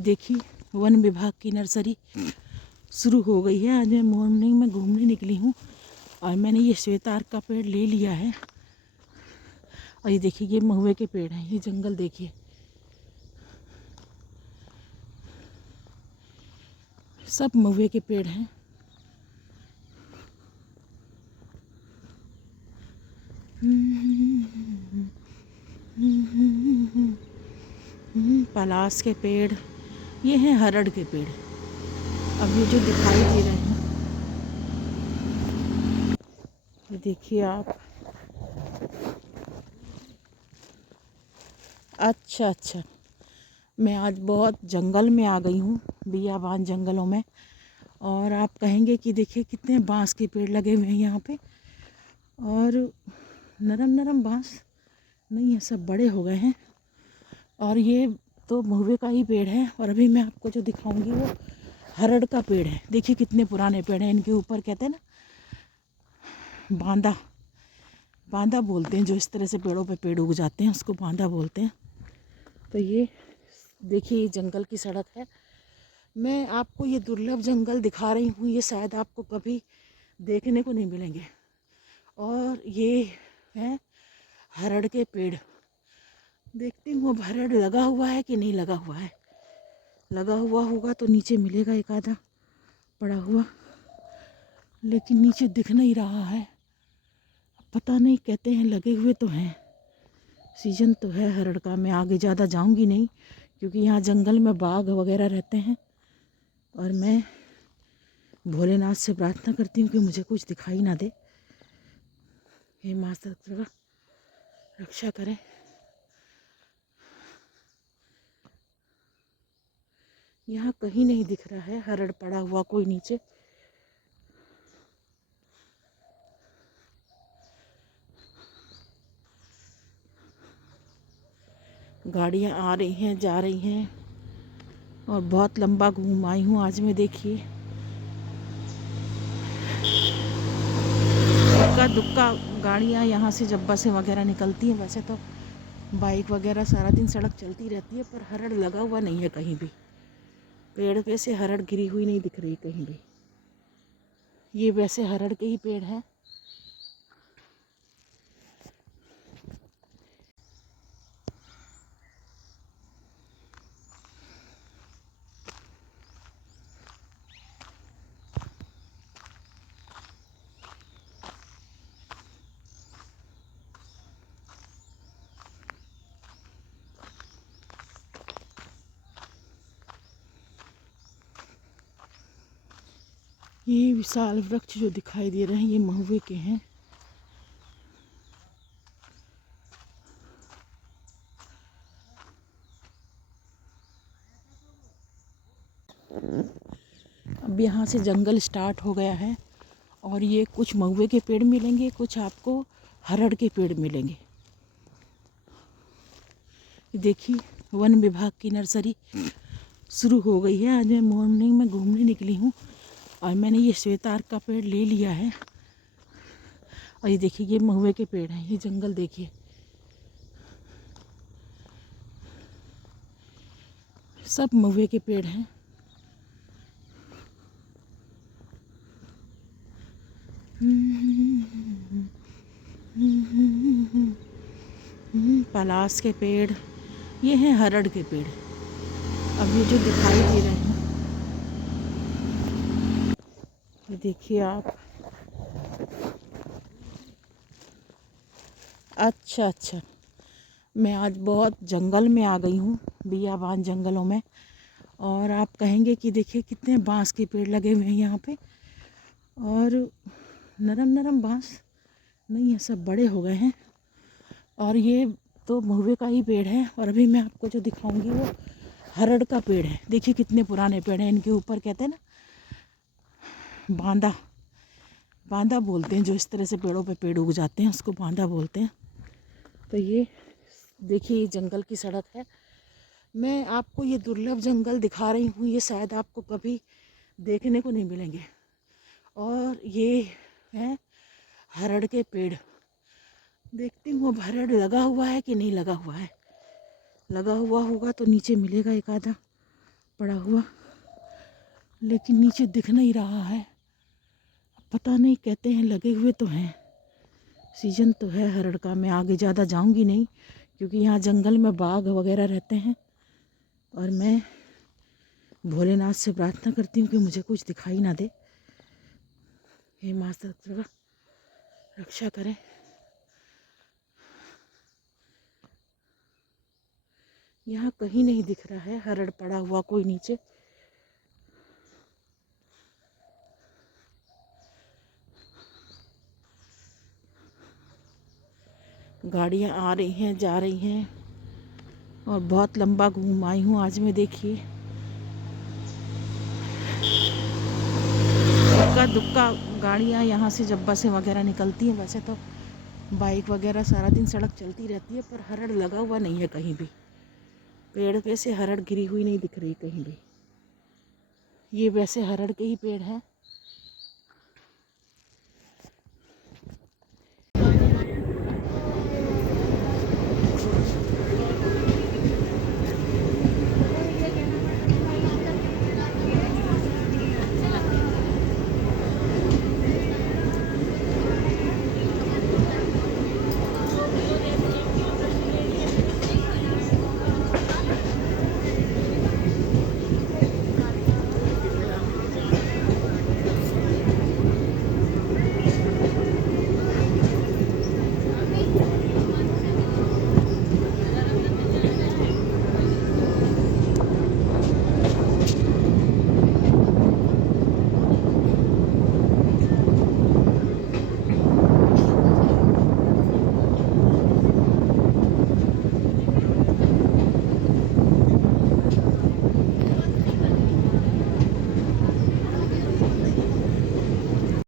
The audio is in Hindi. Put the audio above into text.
देखिए वन विभाग की नर्सरी शुरू हो गई है। आज मैं मॉर्निंग में घूमने निकली हूँ और मैंने ये श्वेतार्क का पेड़ ले लिया है। और ये देखिए ये महुए के पेड़ हैं। ये जंगल देखिए, सब महुए के पेड़ हैं। पलाश के पेड़, ये हैं हरड़ के पेड़। अब ये जो दिखाई दे रहे हैं, ये देखिए आप। अच्छा, मैं आज बहुत जंगल में आ गई हूँ, बियाबान जंगलों में। और आप कहेंगे कि देखिए कितने बांस के पेड़ लगे हुए हैं यहाँ पे। और नरम नरम बांस नहीं है, सब बड़े हो गए हैं। और ये तो महुए का ही पेड़ है। और अभी मैं आपको जो दिखाऊंगी वो हरड़ का पेड़ है। देखिए कितने पुराने पेड़ हैं। इनके ऊपर कहते हैं ना बांदा बोलते हैं, जो इस तरह से पेड़ों पे पेड़ उग जाते हैं उसको बांदा बोलते हैं। तो ये देखिए ये जंगल की सड़क है। मैं आपको ये दुर्लभ जंगल दिखा रही हूँ, ये शायद आपको कभी देखने को नहीं मिलेंगे। और ये है हरड़ के पेड़। देखती हूँ अब हरड़ लगा हुआ है कि नहीं लगा हुआ है। लगा हुआ होगा तो नीचे मिलेगा एक आधा पड़ा हुआ, लेकिन नीचे दिख नहीं रहा है। पता नहीं, कहते हैं लगे हुए तो हैं। सीजन तो है हरड़ का। मैं आगे ज़्यादा जाऊंगी नहीं क्योंकि यहाँ जंगल में बाघ वगैरह रहते हैं। और मैं भोलेनाथ से प्रार्थना करती हूँ कि मुझे कुछ दिखाई ना दे। हे माँ सर्व रक्षा करें। यहाँ कहीं नहीं दिख रहा है हरड़ पड़ा हुआ कोई नीचे। गाड़ियाँ आ रही हैं जा रही हैं और बहुत लंबा घूम आई हूँ आज मैं। देखिए इक्का दुक्का गाड़ियाँ यहाँ से जब बसें वगैरह निकलती हैं। वैसे तो बाइक वगैरह सारा दिन सड़क चलती रहती है, पर हरड़ लगा हुआ नहीं है कहीं भी। पेड़ पे से हरड़ गिरी हुई नहीं दिख रही कहीं भी। ये वैसे हरड़ के ही पेड़ हैं। ये विशाल वृक्ष जो दिखाई दे रहे हैं ये महुए के हैं। अब यहाँ से जंगल स्टार्ट हो गया है और ये कुछ महुए के पेड़ मिलेंगे, कुछ आपको हरड़ के पेड़ मिलेंगे। देखिए वन विभाग की नर्सरी शुरू हो गई है। आज मैं मॉर्निंग में घूमने निकली हूँ और मैंने ये श्वेतार्क का पेड़ ले लिया है। और ये देखिए ये महुए के पेड़ हैं। ये जंगल देखिए, सब महुए के पेड़ हैं। पलाश के पेड़, ये हैं हरड़ के पेड़। अब ये जो दिखाई दे रहे हैं, ये देखिए आप। अच्छा, मैं आज बहुत जंगल में आ गई हूँ, बियाबान जंगलों में। और आप कहेंगे कि देखिए कितने बांस के पेड़ लगे हुए हैं यहाँ पे। और नरम नरम बांस नहीं है, सब बड़े हो गए हैं। और ये तो महुए का ही पेड़ है। और अभी मैं आपको जो दिखाऊंगी वो हरड़ का पेड़ है। देखिए कितने पुराने पेड़ हैं। इनके ऊपर कहते हैं ना बांदा बोलते हैं, जो इस तरह से पेड़ों पे पेड़ उग जाते हैं उसको बांदा बोलते हैं। तो ये देखिए ये जंगल की सड़क है। मैं आपको ये दुर्लभ जंगल दिखा रही हूँ, ये शायद आपको कभी देखने को नहीं मिलेंगे। और ये है हरड़ के पेड़। देखती हूँ अब हरड़ लगा हुआ है कि नहीं लगा हुआ है। लगा हुआ होगा तो नीचे मिलेगा एक आधा पड़ा हुआ, लेकिन नीचे दिख नहीं रहा है। पता नहीं, कहते हैं लगे हुए तो हैं। सीजन तो है हरड़ का। मैं आगे ज़्यादा जाऊंगी नहीं क्योंकि यहाँ जंगल में बाघ वगैरह रहते हैं, और मैं भोलेनाथ से प्रार्थना करती हूँ कि मुझे कुछ दिखाई ना दे। हे माता दुर्गा रक्षा करें। यहाँ कहीं नहीं दिख रहा है हरड़ पड़ा हुआ कोई नीचे। गाड़ियाँ आ रही हैं जा रही हैं, और बहुत लंबा घूम आई हूँ आज मैं। देखिए इक्का दुक्का गाड़ियाँ यहाँ से जब बसें वगैरह निकलती हैं। वैसे तो बाइक वगैरह सारा दिन सड़क चलती रहती है, पर हरड़ लगा हुआ नहीं है कहीं भी। पेड़ पे से हरड़ गिरी हुई नहीं दिख रही कहीं भी। ये वैसे हरड़ के ही पेड़ हैं,